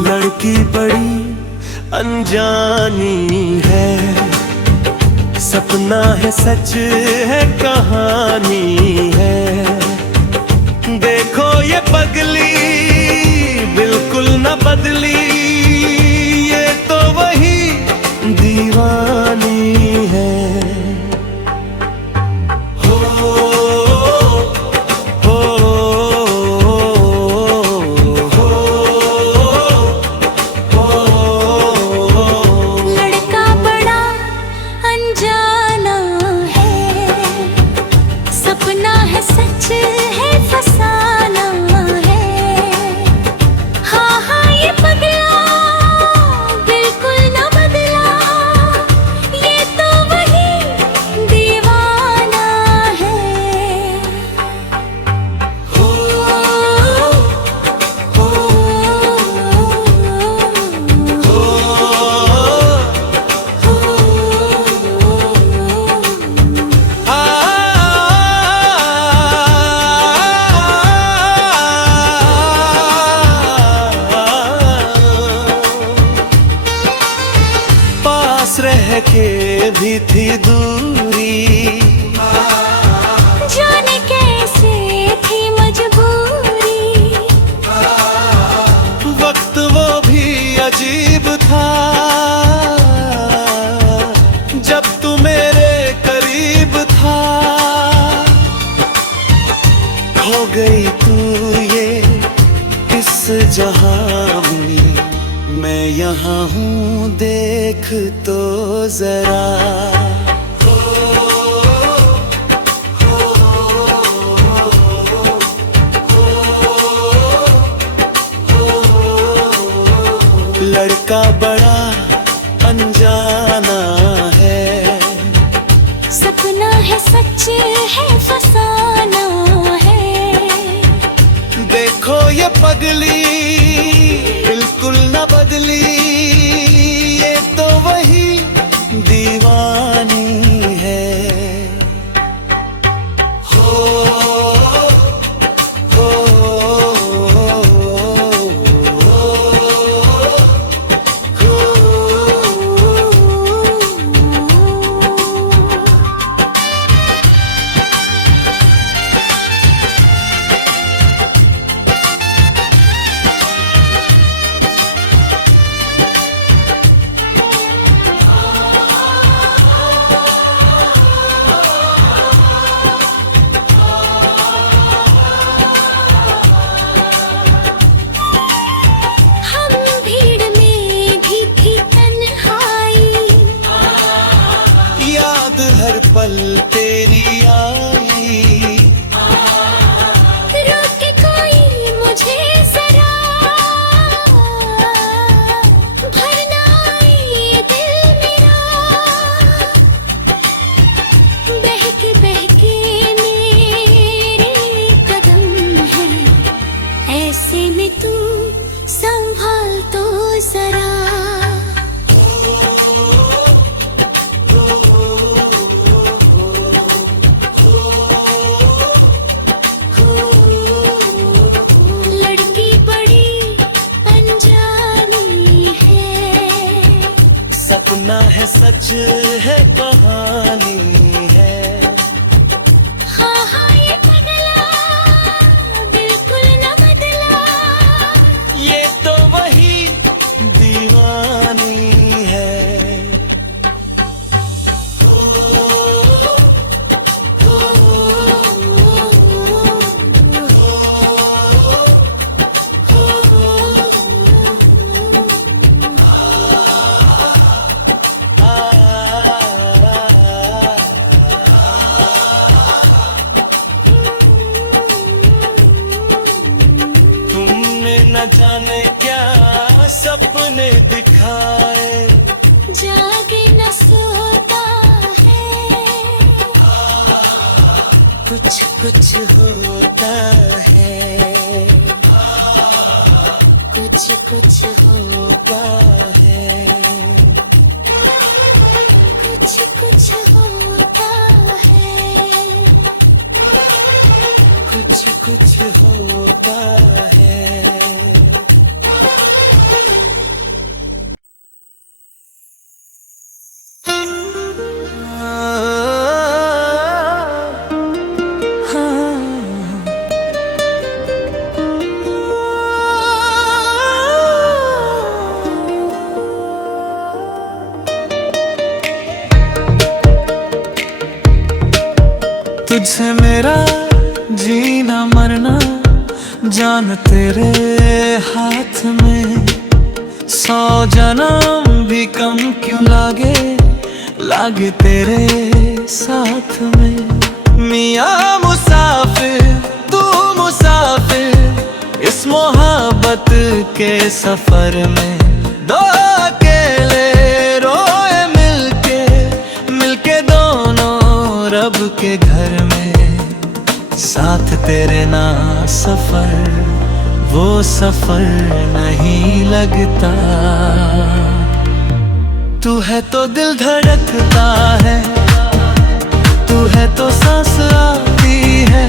लड़की बड़ी अनजानी है, सपना है सच है कहानी है। देखो ये पगली बिल्कुल न बदली, ये तो वही दीवानी है। रह के भी थी दूरी, जाने कैसे थी मजबूरी। वक्त वो भी अजीब था, जब तू मेरे करीब था। खो गई तू ये इस जहां में, मैं यहाँ हूँ देख तो जरा। लड़का बड़ा अनजाना है, सपना है सच है फसाना है। देखो ये पगली बिल्कुल न बदली, ये तो वही दीवानी है। हर पल तेरी आई, रोके कोई मुझे जरा, भरना ये दिल मेरा। बहके बहके मेरे कदम है, ऐसे में तू संभाल तो जरा। सपना है सच है कहानी है। हाँ हाँ ये पगला बिल्कुल न बदला, ये तो वही दीवानी है। सपने दिखाए, जागे न सोता है, कुछ कुछ होता है, कुछ कुछ होता है, कुछ कुछ होता है, कुछ कुछ होता है। तुझसे मेरा जीना मरना जान तेरे हाथ में, 100 जन्म भी कम क्यों लागे तेरे साथ में। मियाँ मुसाफिर तू मुसाफिर, इस मोहब्बत के सफर में, दो अकेले रोए मिलके दोनों रब के घर में। साथ तेरे ना सफर, वो सफर नहीं लगता। तू है तो दिल धड़कता है, तू है तो सांस आती है,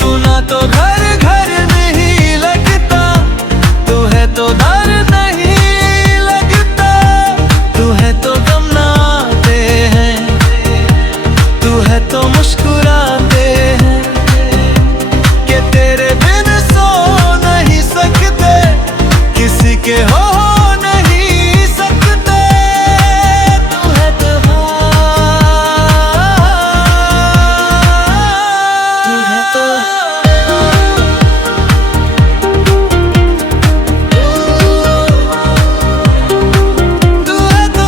तू ना तो घर घर नहीं लगता, तू है तो डर नहीं लगता, तू है तो गम ना आते हैं, तू है तो मुस्कुराते हैं, कि तेरे बिन सो नहीं सकते, किसी के हो नहीं सकते। तू है तो तू है तो तू है तो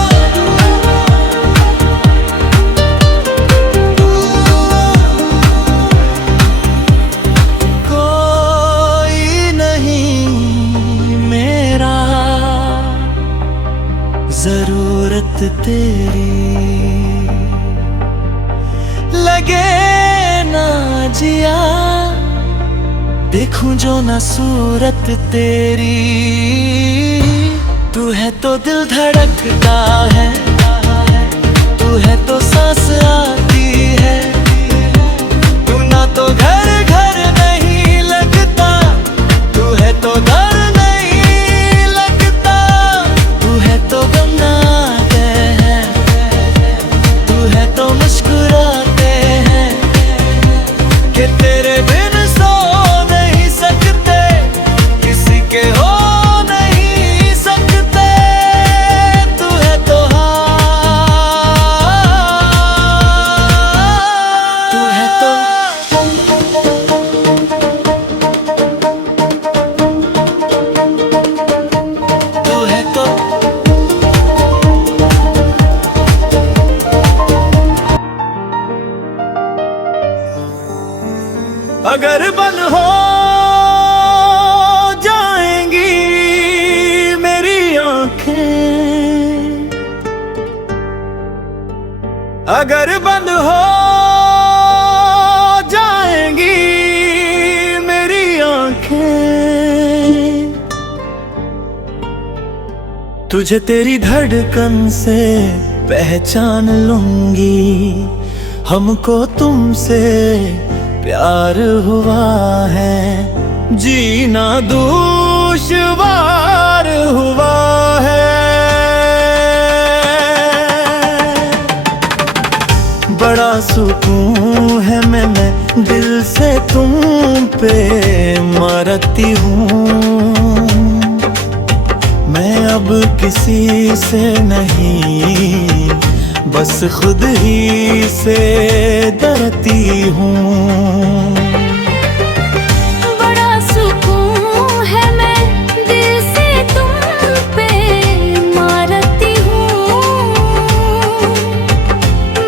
कोई नहीं मेरा, जरूरत तेरी लगे ना जिया, देखूं जो ना सूरत तेरी। तू है तो दिल धड़कता है, तू है तो सांस आती है, तू ना तो घर घर नहीं लगता, तू है तो डर नहीं लगता, तू है तो गम ना आते हैं, तू है तो मुस्कुराते हैं, कि तेरे बिन सो नहीं सकते, किसी के हो नहीं सकते। तू है तो तू है तो तू है तो अगर बंद हो जाएंगी मेरी आंखें, अगर बंद हो जाएंगी मेरी आंखें, तुझे तेरी धड़कन से पहचान लूंगी, हमको तुमसे प्यार हुआ है, जीना दुश्वार हुआ है। बड़ा सुकून है मैं दिल से तुम पे मरती हूँ, मैं अब किसी से नहीं, बस खुद ही से डरती हूँ। बड़ा सुकून है मैं दिल से तुम पे मरती हूँ,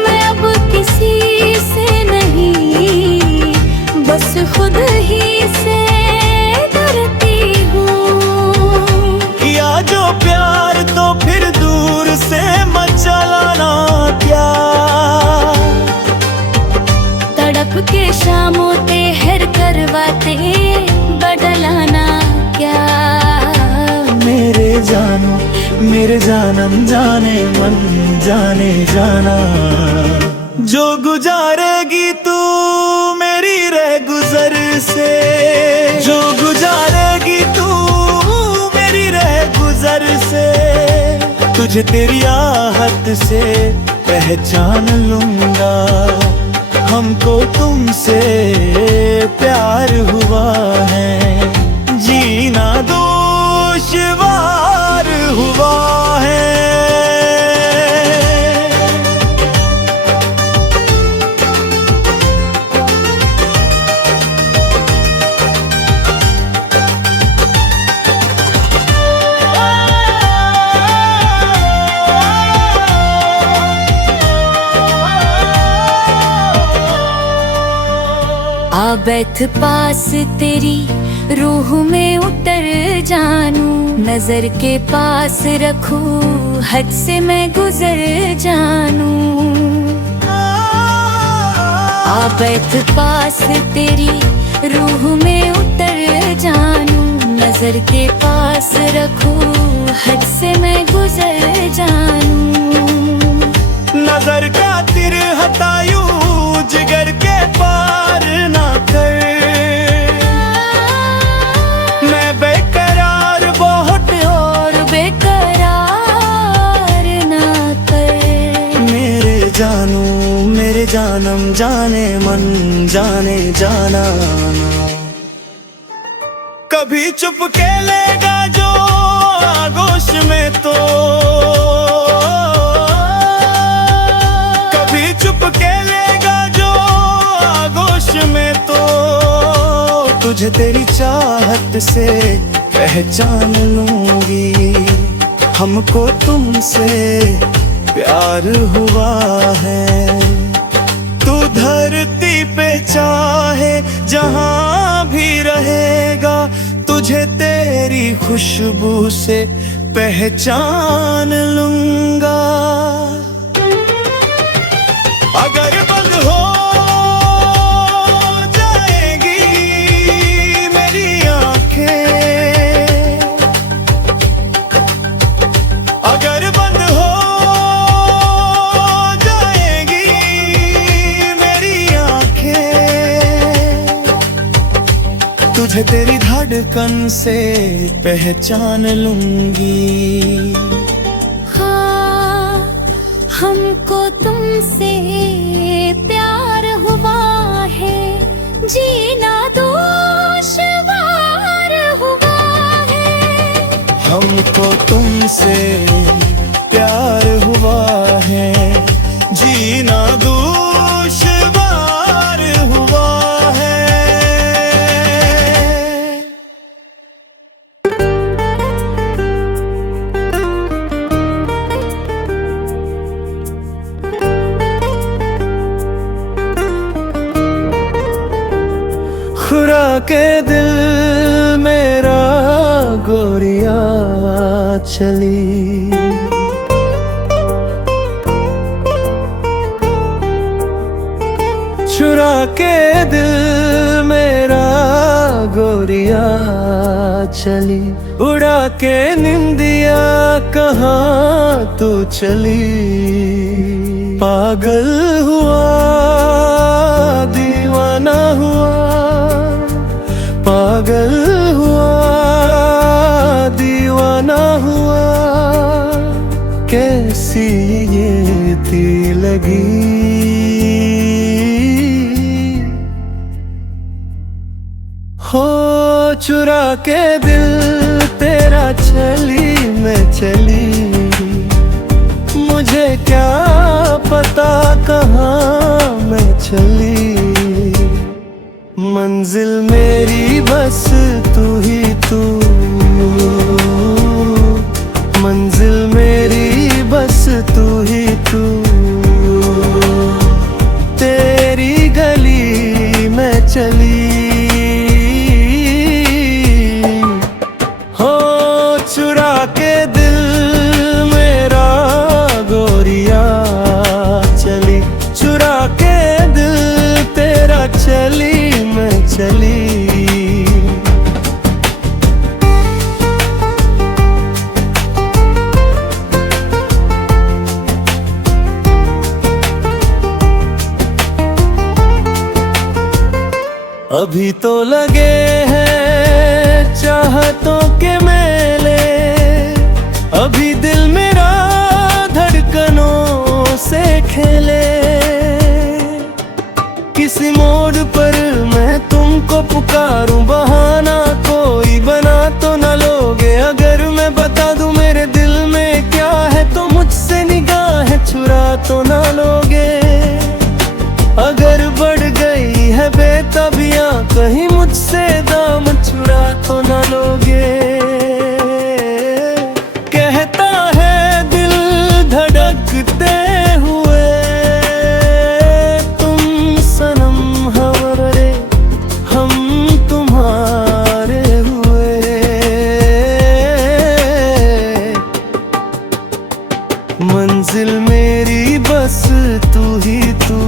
मैं अब किसी से नहीं, बस खुद ही से डरती हूँ। जानू, मेरे जानम जाने मन जाने जाना। जो गुजारेगी तू मेरी रह गुजर से, जो गुजारेगी तू मेरी रह गुजर से, तुझे तेरी आहट से पहचान लूंगा। हमको तुमसे प्यार हुआ है, जीना दुश्वार हुआ है। आ बैठ पास तेरी रूह में उतर जानू, नजर के पास रखूं हद से मैं गुजर जानू। आ बैठ पास तेरी रूह में उतर जानू, नजर के पास रखूं हद से मैं गुजर जानू। नजर का तिर हटायूं जिगर के पार ना कर, मैं बेकरार बहुत और बेकरार ना कर। मेरे जानू, मेरे जानम जाने मन जाने जाना। कभी चुप के लेगा जो आगोश में तो, कभी चुप के लेगा जो आगोश में तो, तुझे तेरी चाहत से पहचान लूंगी। हमको तुमसे प्यार हुआ है, तू धरती पे चाहे जहां भी रहेगा, तुझे तेरी खुशबू से पहचान लूंगा। अगर बंद हो जाएगी मेरी आंखें, अगर बंद हो जाएगी मेरी आंखें, तुझे तेरी धड़कन से पहचान लूंगी। हाँ, हमको तुमसे प्यार हुआ है, जीना दुश्वार हुआ है। हमको तुमसे प्यार हुआ है, जीना दुश्वार हुआ है। खुराके दिल मेरा गोरिया चली, चुरा के दिल मेरा गोरिया चली, उड़ा के निंदिया कहाँ तू चली। पागल हुआ दीवाना हुआ, पागल हुआ दीवाना हुआ, कैसी ये थी लगी। हो चुरा के दिल तेरा चली मैं चली, मुझे क्या पता कहाँ मैं चली। मंजिल मेरी बस तू ही तू, मंजिल मेरी बस तू ही तू, तेरी गली में चली। हो चुरा के दिल मेरा गोरिया चली, चुरा के दिल तेरा चली मैं चली। अभी तो लगे हैं चाहतों के मेले, अभी दिल मेरा धड़कनों से खेले। किसी मोड़ पर मैं तुमको पुकारूं, बहाना कोई बना तो न लोगे। अगर मैं बता दूं मेरे दिल में क्या है, तो मुझसे निगाहें चुरा तो न लोगे। अगर बढ़ गई है बेताबियां कहीं, मुझसे दाम चुरा तो न लोगे। कहता है दिल धड़कते हुए, तुम सनम हमारे हम तुम्हारे हुए। मंजिल मेरी बस तू ही तू,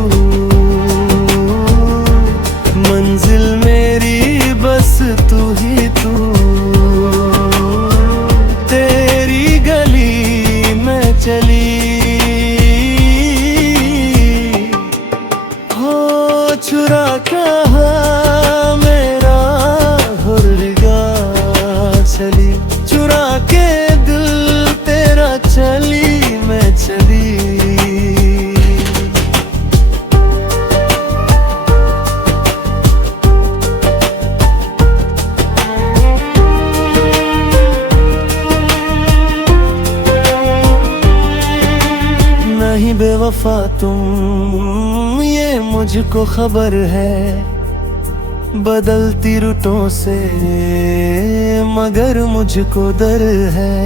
मंजिल मेरी बस तू ही तू। तेरी गली में चली हो, चुरा कहा मेरा हुर्रिगा चली। चुरा के दिल तेरा चली मैं चली। नहीं बेवफा तुम ये मुझको खबर है, बदलती रुतों से मगर मुझको डर है।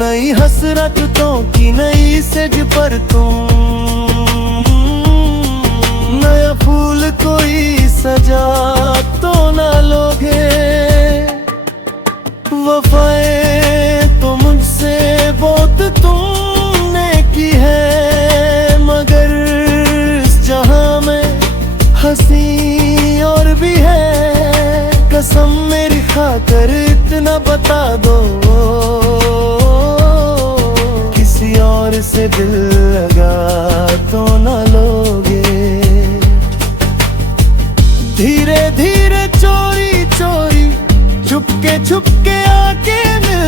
नई हसरतों की नई सेज पर तुम, नया फूल कोई सजा तो ना लोगे। वफाएं तो मुझसे बहुत तुमने की है, मगर इस जहां में हंसी और भी है। कसम मेरी खाकर इतना बता दो, किसी और से दिल लगा तो न लोगे। धीरे धीरे चोरी चोरी, छुपके छुपके आके मिल